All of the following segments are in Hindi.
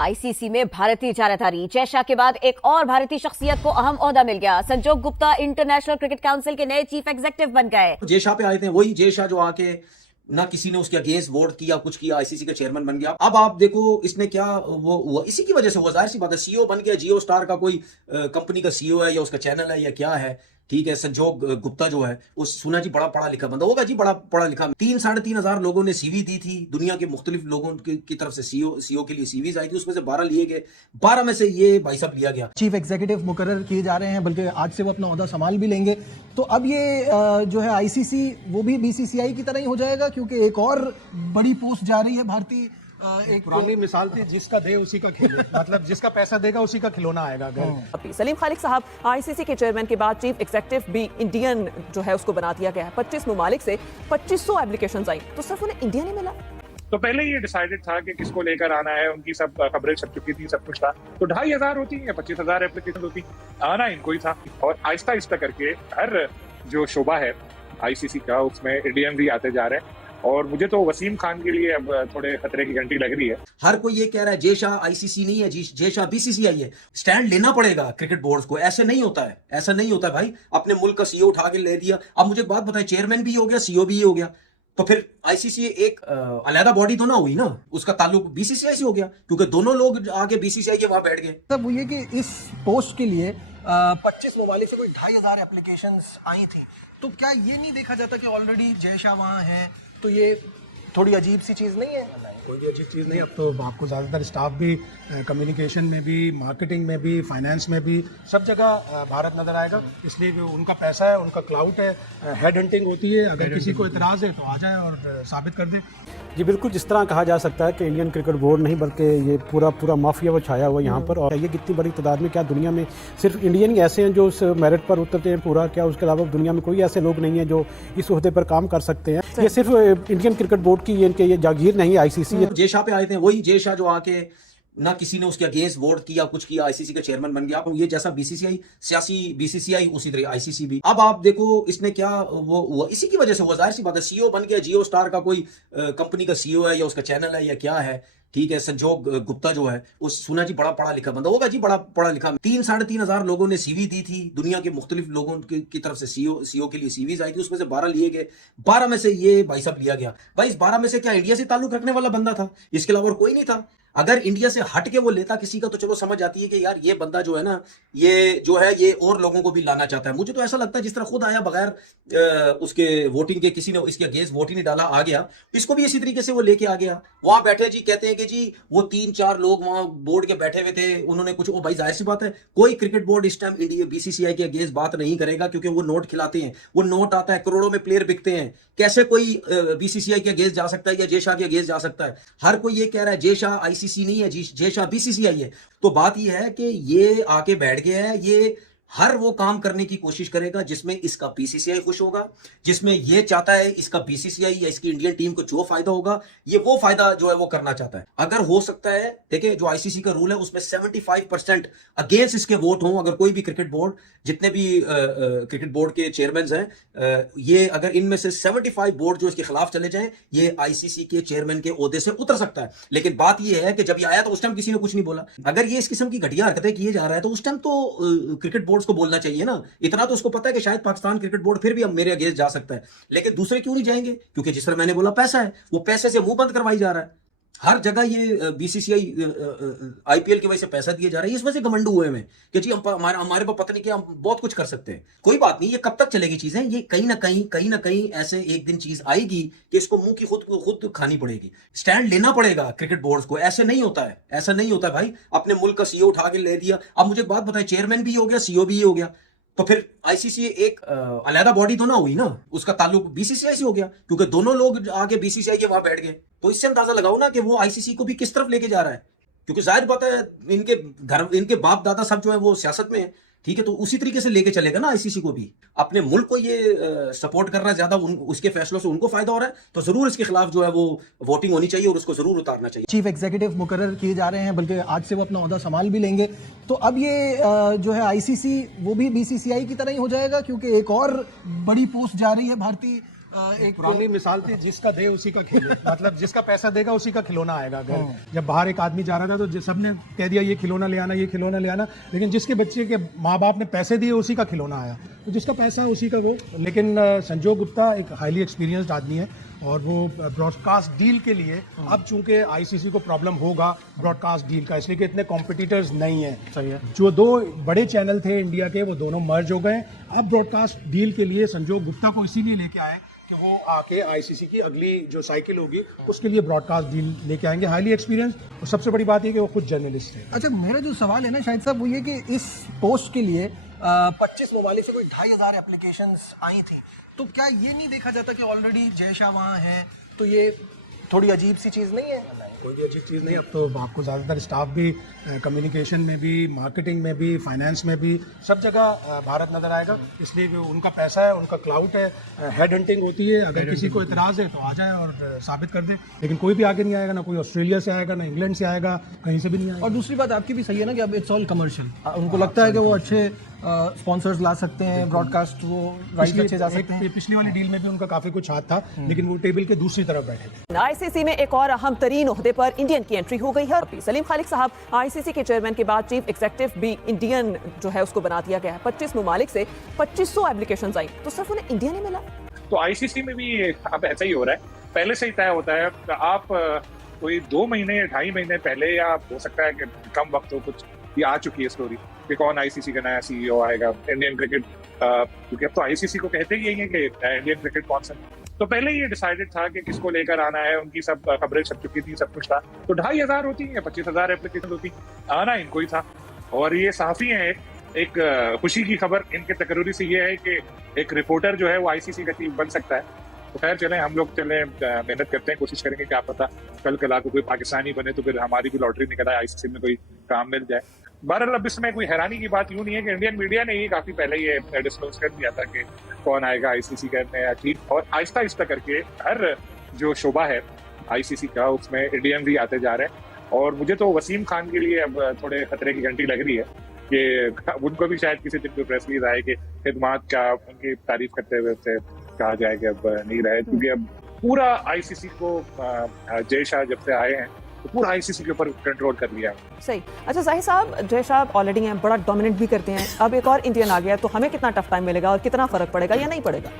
आईसीसी में भारतीय चाराधारी जयशाह के बाद एक और भारतीय शख्सियत को अहम ओहदा मिल गया। संजोग गुप्ता इंटरनेशनल क्रिकेट काउंसिल के नए चीफ एग्जीक्यूटिव बन गए। जयशाह पे आए थे, वही जयशाह जो आके ना किसी ने उसके अगेंस्ट वोट किया, कुछ किया, आईसीसी का चेयरमैन बन गया। अब आप देखो इसने क्या वो हुआ, इसी की वजह से हुआ। जाहिर सी बात है, सीईओ बन गया। जियो स्टार का कोई कंपनी का सीईओ है या उसका चैनल है या क्या है, ठीक है। संजोग गुप्ता जो है वो सुना जी बड़ा पढ़ा लिखा बंदा होगा जी, बड़ा पढ़ा लिखा। 3-3.5 लोगों ने सीवी दी थी, दुनिया के मुख्तलिफ लोगों की तरफ से सीईओ के लिए सीवीज आई थी, उसमें से 12 लिए गए। 12 में से ये भाई साहब लिया गया। चीफ एग्जीक्यूटिव मुकर्रर किए जा रहे हैं, बल्कि आज से वो अपना ओहदा संभाल भी लेंगे। तो अब ये जो है आईसीसी वो भी बीसीसीआई की तरह ही हो जाएगा, क्योंकि एक और बड़ी पोस्ट जा रही है भारतीय। एक पुरानी मिसाल थी, जिसका दे उसी का खेले, मतलब जिसका पैसा देगा उसी का खिलौना आएगा घर। सलीम खालिक साहब आईसीसी के चेयरमैन के बाद चीफ एग्जीक्यूटिव भी इंडियन जो है उसको बना दिया गया है। 25 ममालिक से 2500 एप्लीकेशंस आई, तो सिर्फ उन्हें इंडिया नहीं मिला। तो पहले ये डिसाइडेड था कि किसको लेकर आना है, उनकी सब खबरें छप चुकी थी, सब कुछ था। तो 2500 होती या 25,000 एप्लीकेशन होती, आना इनको ही था। और आहिस्ता आहिस्ता करके हर जो शोबा है आईसीसी का, उसमें इंडियन भी आते जा रहे हैं। और मुझे तो वसीम खान के लिए अब थोड़े खतरे की घंटी लग रही है। हर कोई ये कह रहा है जयशाह आईसीसी नहीं है, जयशाह बीसीसीआई है। स्टैंड लेना पड़ेगा क्रिकेट बोर्ड को। ऐसे नहीं होता है, ऐसा नहीं होता है भाई। अपने मुल्क का सीईओ उठा के ले दिया। अब मुझे एक बात बताएं, चेयरमैन भी हो गया, सीईओ भी हो गया, तो फिर आईसीसी एक अलहदा बॉडी तो ना हुई ना, उसका ताल्लुक बीसीसीआई से हो गया, क्योंकि दोनों लोग आगे बीसीसीआई के वहां बैठ गए। तब वो ये कि इस पोस्ट के लिए 25 ममालिक से कोई 2500 एप्लीकेशंस आई थी। तो क्या ये नहीं देखा जाता कि ऑलरेडी जयशाह वहाँ है, तो ये थोड़ी अजीब सी चीज़ नहीं है? कोई भी अजीब चीज़ नहीं। अब तो आपको ज़्यादातर स्टाफ भी कम्युनिकेशन में भी, मार्केटिंग में भी, फाइनेंस में भी, सब जगह भारत नज़र आएगा। इसलिए कि उनका पैसा है, उनका क्लाउट है, हेड हंटिंग होती है। अगर किसी को इतराज़ है तो आ जाए और साबित कर दे। जी बिल्कुल, जिस तरह कहा जा सकता है कि इंडियन क्रिकेट बोर्ड नहीं बल्कि ये पूरा माफिया वो छाया हुआ यहाँ पर। और ये कितनी बड़ी तादाद में, क्या दुनिया में सिर्फ इंडियन ही ऐसे हैं जो उस मेरिट पर उतरते हैं पूरा, क्या उसके अलावा दुनिया में कोई ऐसे लोग नहीं है जो इस ओहदे पर काम कर सकते हैं? ये सिर्फ इंडियन क्रिकेट बोर्ड की ये जागीर नहीं है आईसीसी। जयशाह पे आए थे, वही जयशाह जो आके ना किसी ने उसके अगेंस्ट वोट किया, कुछ किया, आईसीसी का चेयरमैन बन गया। अब ये जैसा बीसीसीआई सियासी बीसीसीआई, उसी तरह आईसीसी भी। अब आप देखो इसने क्या वो हुआ, इसी की वजह से हुआ। जाहिर सी बात है, सीईओ बन गया। जियो स्टार का कोई कंपनी का सीईओ है या उसका चैनल है या क्या है, ठीक है। संजोग गुप्ता जो है वो सुना जी बड़ा पढ़ा लिखा बंदा होगा जी, बड़ा पढ़ा लिखा। 3-3.5 लोगों ने सीवी दी थी, दुनिया के मुख्तलिफ लोगों की तरफ से सीईओ के लिए सीवीज आई थी, उसमें से 12 लिए गए। 12 में से ये भाई साहब लिया गया। भाई इस 12 में से क्या इंडिया से ताल्लुक रखने वाला बंदा था? इसके अलावा और कोई नहीं था। अगर इंडिया से हट के वो लेता किसी का, तो चलो समझ आती है कि यार ये बंदा जो है ना, ये जो है ये और लोगों को भी लाना चाहता है। मुझे तो ऐसा लगता है जिस तरह खुद आया बगैर उसके वोटिंग के, किसी ने इसके अगेंस्ट वोट ही नहीं डाला, आ गया, इसको भी इसी तरीके से वो लेके आ गया। वहां बैठे जी, कहते हैं कि जी वो 3-4 लोग वहां बोर्ड के बैठे हुए थे, उन्होंने कुछ, भाई जाहिर सी बात है कोई क्रिकेट बोर्ड इस टाइम इंडिया बीसीसीआई के अगेंस्ट बात नहीं करेगा, क्योंकि वो नोट खिलाते हैं। वो नोट आता है, करोड़ों में प्लेयर बिकते हैं। कैसे कोई बीसीसीआई के अगेंस्ट जा सकता है या जयशाह के अगेंस्ट जा सकता है? हर कोई ये कह रहा है जयशाह आईसीसी नहीं है, जयशाह बीसीसीआई है। तो बात यह है कि ये आके बैठ गया है, ये हर वो काम करने की कोशिश करेगा जिसमें इसका बीसीसीआई खुश होगा, जिसमें ये चाहता है इसका बीसीसीआई या इसकी इंडियन टीम को जो फायदा होगा, ये वो फायदा जो है वो करना चाहता है। अगर हो सकता है, देखिए जो आईसीसी का रूल है उसमें 75% अगेंस्ट इसके वोट हों। अगर कोई भी क्रिकेट बोर्ड, जितने भी क्रिकेट बोर्ड के चेयरमैन हैं, ये अगर इनमें से 75 बोर्ड जो इसके खिलाफ चले जाएं, ये आईसीसी के चेयरमैन के ओहदे से उतर सकता है। लेकिन बात यह है कि जब ये आया तो उस टाइम किसी ने कुछ नहीं बोला। अगर ये इस किस्म की घटिया हरकतें किए जा रहा है तो उस टाइम तो क्रिकेट बोर्ड को बोलना चाहिए ना। इतना तो उसको पता है कि शायद पाकिस्तान क्रिकेट बोर्ड फिर भी अब मेरे अगेंस्ट जा सकता है, लेकिन दूसरे क्यों नहीं जाएंगे? क्योंकि जिस तरह मैंने बोला, पैसा है, वो पैसे से मुंह बंद करवाई जा रहा है। हर जगह ये बीसीसीआई आईपीएल की वजह से पैसा दिया जा रहा है। इस वजह से घमंड हुए में कि जी हमारे पास पता नहीं क्या, हम बहुत कुछ कर सकते हैं। कोई बात नहीं, ये कब तक चलेगी चीजें? ये कहीं ना कहीं ऐसे एक दिन चीज आएगी कि इसको मुंह की खुद खानी पड़ेगी। स्टैंड लेना पड़ेगा क्रिकेट बोर्ड को। ऐसे नहीं होता है, ऐसा नहीं होता है भाई। अपने मुल्क का सीईओ उठा के ले दिया। अब मुझे एक बात बताएं, चेयरमैन भी हो गया, सीईओ भी हो गया, तो फिर आईसीसी एक अलहदा बॉडी तो ना हुई ना, उसका ताल्लुक बीसीसीआई से हो गया, क्योंकि दोनों लोग आगे बीसीसीआई के वहां बैठ गए। तो इससे अंदाजा लगाओ ना कि वो आईसीसी को भी किस तरफ लेके जा रहा है। क्योंकि जाहिर बात है इनके बाप दादा सब जो है वो सियासत में है, ठीक है। तो उसी तरीके से लेके चलेगा ना आईसीसी को भी। अपने मुल्क को ये सपोर्ट कर रहा है ज्यादा, उसके फैसलों से उनको फायदा हो रहा है, तो जरूर इसके खिलाफ जो है वो वोटिंग होनी चाहिए और उसको जरूर उतारना चाहिए। चीफ एग्जीक्यूटिव मुकर्रर किए जा रहे हैं, बल्कि आज से वो अपना ओहदा संभाल भी लेंगे। तो अब ये जो है आईसीसी वो भी बीसीसीआई की तरह ही हो जाएगा, क्योंकि एक और बड़ी पोस्ट जा रही है भारतीय एक पुरानी मिसाल थी, जिसका दे उसी का खेले। मतलब जिसका पैसा देगा उसी का खिलौना आएगा। घर जब बाहर एक आदमी जा रहा था तो सबने कह दिया ये खिलौना ले आना, ये खिलौना ले आना, लेकिन जिसके बच्चे के माँ बाप ने पैसे दिए उसी का खिलौना आया। तो जिसका पैसा है उसी का वो। लेकिन संजोग गुप्ता एक हाईली एक्सपीरियंस्ड आदमी है और वो ब्रॉडकास्ट डील के लिए, अब चूंकि आईसीसी को प्रॉब्लम होगा ब्रॉडकास्ट डील का, इसलिए कि इतने कॉम्पिटिटर्स नहीं हैं। सही है। जो दो बड़े चैनल थे इंडिया के वो दोनों मर्ज हो गए। अब ब्रॉडकास्ट डील के लिए संजोग गुप्ता को इसीलिए लेके आए कि वो आके आईसीसी की अगली जो साइकिल होगी उसके लिए ब्रॉडकास्ट डील लेके आएंगे। हाईली एक्सपीरियंस, और सबसे बड़ी बात है कि वो खुद जर्नलिस्ट है। अच्छा, मेरा जो सवाल है ना शाहिद साहब, वो ये कि इस पोस्ट के लिए 25 ममालिक से कोई 2500 एप्लीकेशंस आई थी, तो क्या ये नहीं देखा जाता कि ऑलरेडी जय शाह वहाँ हैं, तो ये थोड़ी अजीब सी चीज़ नहीं है? कोई भी अजीब चीज़ नहीं। अब तो आपको ज़्यादातर स्टाफ भी कम्युनिकेशन में भी, मार्केटिंग में भी, फाइनेंस में भी, सब जगह भारत नज़र आएगा। इसलिए कि उनका पैसा है, उनका क्लाउट है, हेड हंटिंग होती है। अगर किसी को इतराज़ है तो आ जाए और साबित कर दे, लेकिन कोई भी आगे नहीं आएगा। ना कोई ऑस्ट्रेलिया से आएगा, ना इंग्लैंड से आएगा, कहीं से भी नहीं आएगा। और दूसरी बात आपकी भी सही है ना कि अब इट्स ऑल कमर्शियल। उनको लगता है कि वो अच्छे स्पॉन्सर्स ला सकते हैं, ब्रॉडकास्ट वो राइट अच्छे जा सकते हैं। पिछली वाली डील में भी उनका काफ़ी कुछ हाथ था, लेकिन वो टेबल के दूसरी तरफ बैठे थे। आईसीसी में एक और अहम तरीन ओहदे पर इंडियन की एंट्री हो गई है। सलीम खालिक साहब, आईसीसी के चेयरमैन के बाद चीफ एग्जीक्यूटिव भी इंडियन जो है उसको बना दिया गया है। 25 ममालिक से 2500 एप्लीकेशंस आई, तो सिर्फ उन्हें इंडिया नहीं मिला। तो आईसीसी में भी अब ऐसा ही हो रहा है। पहले से ही तय होता है। आप कोई 2 महीने 2.5 महीने पहले, या हो सकता है कि कम वक्त हो, कुछ ये आ चुकी है स्टोरी कि कौन आईसीसी का नया सीईओ आएगा, इंडियन क्रिकेट, क्योंकि अब तो आईसीसी को कहते ही यही है कि इंडियन क्रिकेट काउंसिल। तो पहले ये डिसाइडेड था कि किसको लेकर आना है, उनकी सब खबरें छप चुकी थी, सब कुछ था। तो 2500 होती है, 25,000 एप्लीकेशन होती, आना इनको ही था। और ये सहाफी हैं, एक खुशी की खबर इनके तकर्री से ये है कि एक रिपोर्टर जो है वो आईसीसी का चीफ बन सकता है। तो खैर चलें, हम लोग मेहनत करते हैं, कोशिश करेंगे, क्या पता कल को कोई पाकिस्तानी बने तो फिर हमारी भी लॉटरी निकल आए, आईसीसी में कोई काम मिल जाए। बहरहाल अब इसमें कोई हैरानी की बात यूं नहीं है कि इंडियन मीडिया ने ही काफी पहले ये डिस्क्लोज कर दिया था कि कौन आएगा आईसीसी का नया चीफ, और आहिस्ता आहिस्ता करके हर जो शोबा है आईसीसी का उसमें इंडियन भी आते जा रहे हैं। और मुझे तो वसीम खान के लिए अब थोड़े खतरे की घंटी लग रही है कि उनको भी शायद किसी दिन कोई प्रेस रिलीज आए कि खिदमात का उनकी तारीफ करते हुए उससे कहा जाए कि अब नहीं रहे, क्योंकि अब पूरा आईसीसी को जय शाह जब से आए हैं तो पूरा आईसीसी के ऊपर कंट्रोल कर लिया है। सही। अच्छा जाहिर साहब, जय शाह ऑलरेडी हैं, बड़ा डोमिनेट भी करते हैं, अब एक और इंडियन आ गया, तो हमें कितना टफ टाइम मिलेगा और कितना फर्क पड़ेगा या नहीं पड़ेगा?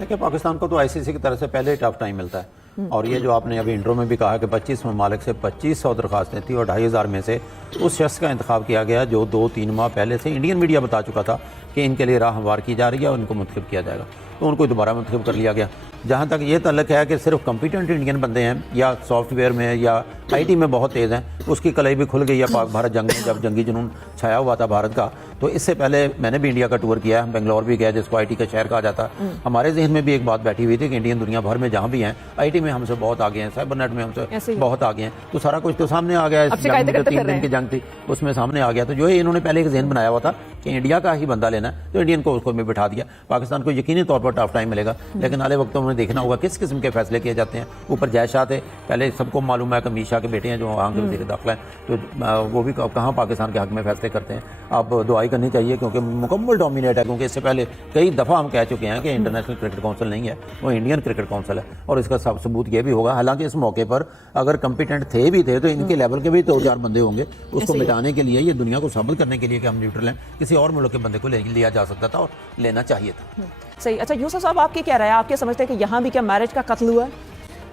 देखिए, पाकिस्तान को तो आईसीसी की तरफ से पहले ही टफ टाइम मिलता है। और ये जो आपने अभी इंट्रो में भी कहा कि 25 ममालिक से 2500 दरखास्तें थी और 2500 में से उस शख्स का इंतखाब किया गया जो 2-3 माह पहले से इंडियन मीडिया बता चुका था कि इनके लिए राह हमवार की जा रही है और इनको मुंतखब किया जाएगा, तो उनको दोबारा मुंतखब कर लिया गया। जहाँ तक ये तल्लक है कि सिर्फ कॉम्पिटेंट इंडियन बंदे हैं या सॉफ्टवेयर में या आईटी में बहुत तेज़ हैं, उसकी कलाई भी खुल गई है पाक भारत जंग में, जब जंगी जुनून छाया हुआ था भारत का। तो इससे पहले मैंने भी इंडिया का टूर किया है, बेंगलोर भी गया जिसको आईटी का शहर कहा जाता है। हमारे जहन में भी एक बात बैठी हुई थी कि इंडियन दुनिया भर में जहाँ भी हैं आईटी में हमसे बहुत आगे हैं, साइबर नेट में हमसे बहुत आगे हैं, तो सारा कुछ तो सामने आ गया। 3 दिन की जंग थी उसमें सामने आ गया। तो जो है इन्होंने पहले एक जहन बनाया हुआ था कि इंडिया का ही बंदा लेना है, तो इंडियन को उसको में बिठा दिया। पाकिस्तान को यकीनी तौर पर टफ टाइम मिलेगा, लेकिन आने वक्तों में देखना होगा किस किस्म के फैसले किए जाते हैं। ऊपर जय शाह थे, पहले सबको मालूम है कि अमीर शाह के बेटे हैं जो वहाँ के वज़ीर दाखिला हैं, तो वो भी कहाँ पाकिस्तान के हक में फैसले करते हैं। अब दुआई करनी चाहिए क्योंकि मुकम्मल डोमिनेट है, क्योंकि इससे पहले कई दफ़ा हम कह चुके हैं कि इंटरनेशनल क्रिकेट काउंसिल नहीं है, वो इंडियन क्रिकेट काउंसिल है। और इसका सबूत ये भी होगा, हालांकि इस मौके पर अगर कंपिटेंट थे भी थे तो इनके लेवल के भी 2-4 बंदे होंगे, उसको मिटाने के लिए, ये दुनिया को साबित करने के लिए कि हम न्यूट्रल हैं, किसी और मुल्क के बंदे को लिया जा सकता था और लेना चाहिए था। सही। अच्छा यूसुफ साहब, आपकी क्या राय है? आप क्या समझते हैं कि यहाँ भी क्या मैरिज का कत्ल हुआ है?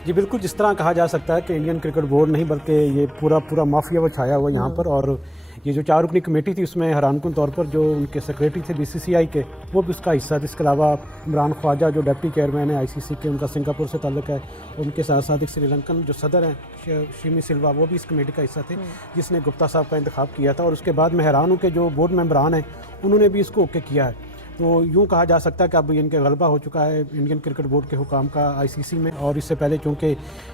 जी बिल्कुल, जिस तरह कहा जा सकता है कि इंडियन क्रिकेट बोर्ड नहीं बल्कि ये पूरा माफिया वो छाया हुआ यहाँ पर। और ये जो 4 रुकनी कमेटी थी उसमें हैरानकुन तौर पर जो उनके सेक्रेटरी थे बीसीसीआई के, वो भी उसका हिस्सा थे। इसके अलावा इमरान ख्वाजा जो डिप्टी चेयरमैन है आईसीसी के, उनका सिंगापुर से ताल्लुक है, उनके साथ साथ एक श्रीलंकन जो सदर हैं शिमी सिल्वा, वो भी इस कमेटी का हिस्सा थे जिसने गुप्ता साहब का इंतखाब किया था। और उसके बाद मैं हैरान हूँ कि जो बोर्ड मेंबरान हैं उन्होंने भी इसको ओके किया है। तो यूँ कहा जा सकता है कि अब इनके गलबा हो चुका है इंडियन क्रिकेट बोर्ड के हुकाम का आईसीसी में। और इससे पहले चूँकि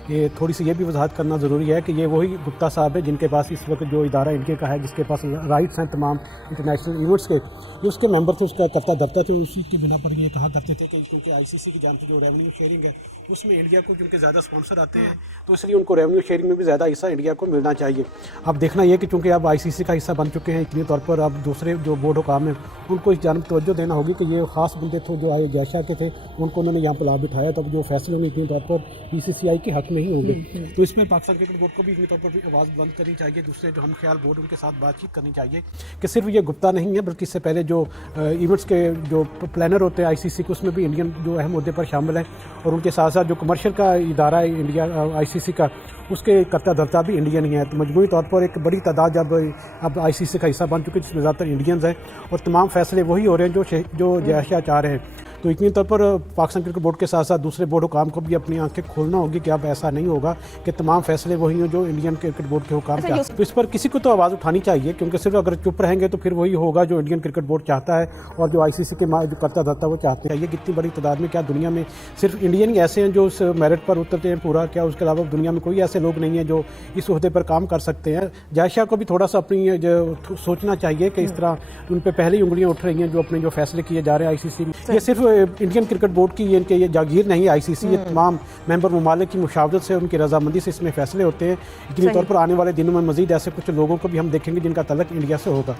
ये थोड़ी सी ये भी वजाहत करना ज़रूरी है कि ये वही गुप्ता साहब है जिनके पास इस वक्त जो इदारा इनके का है, जिसके पास राइट्स हैं तमाम इंटरनेशनल इवेंट्स के, ये उसके मेंबर थे, उसका करता धरता थे। उसी की बिना पर ये कहा करते थे कि क्योंकि आईसीसी की जानते जो रेवेन्यू शेयरिंग है उसमें इंडिया को क्योंकि ज़्यादा स्पॉन्सर आते हैं, तो इसलिए उनको रेवेन्यू शेयरिंग में भी ज़्यादा हिस्सा इंडिया को मिलना चाहिए। अब देखना ये कि चूँकि अब आईसीसी का हिस्सा बन चुके हैं इतनी तौर पर, अब दूसरे जो बोर्ड हुकाम हैं उनको इस जानब तवज्जो देना कहना होगी कि ये ख़ास बंदे थे जो आए जयशाह के थे, उनको उन्होंने यहाँ पर ला बिठाया, तब जो फैसले होंगे इतने तौर पर BCCI के हक में ही होंगे। तो इसमें पाकिस्तान क्रिकेट बोर्ड को भी इतने तौर पर भी आवाज़ बुलंद करनी चाहिए, दूसरे जो हम ख्याल बोर्ड उनके साथ बातचीत करनी चाहिए कि सिर्फ ये गुप्ता नहीं है बल्कि इससे पहले जो इवेंट्स के जो प्लानर होते हैं ICC के, उसमें भी इंडियन जो अहम मुद्दे पर शामिल हैं, और उनके साथ साथ जो कमर्शियल का इदारा है इंडिया ICC का, उसके करता धरता भी इंडियन ही है। तो मजमूई तौर पर एक बड़ी तादाद जब अब ICC का हिस्सा बन चुकी है जिसमें ज़्यादातर इंडियंस हैं और तमाम फैसले वही हो रहे हैं जो जयशाह चाह रहे हैं। तो इतनी तौर पर पाकिस्तान क्रिकेट बोर्ड के साथ साथ दूसरे बोर्ड हुकाम को भी अपनी आंखें खोलना होगी कि अब ऐसा नहीं होगा कि तमाम फैसले वही हैं जो इंडियन क्रिकेट बोर्ड के हुकाम चाहते हैं। तो इस पर किसी को तो आवाज़ उठानी चाहिए, क्योंकि सिर्फ अगर चुप रहेंगे तो फिर वही होगा जो इंडियन क्रिकेट बोर्ड चाहता है और जो ICC के जो करता धरता वो चाहते हैं। ये कितनी बड़ी तादाद में, क्या दुनिया में सिर्फ इंडियन ही ऐसे हैं जो उस मेरिट पर उतरते हैं पूरा, क्या उसके अलावा दुनिया में कोई ऐसे लोग नहीं हैं जो इस ओहदे पर काम कर सकते हैं। जयशाह को भी थोड़ा सा अपनी सोचना चाहिए कि इस तरह उन पर पहले ही उंगलियां उठ रही हैं जो अपने जो फैसले किए जा रहे हैं ICC में। ये सिर्फ इंडियन क्रिकेट बोर्ड की ये जागीर नहीं, ICC ये तमाम मेंबर ममालिक की मुशावरत से, उनकी रजामंदी से इसमें फैसले होते हैं। यकीनी तौर पर आने वाले दिनों में मजीद ऐसे कुछ लोगों को भी हम देखेंगे जिनका तल्लुक इंडिया से होगा।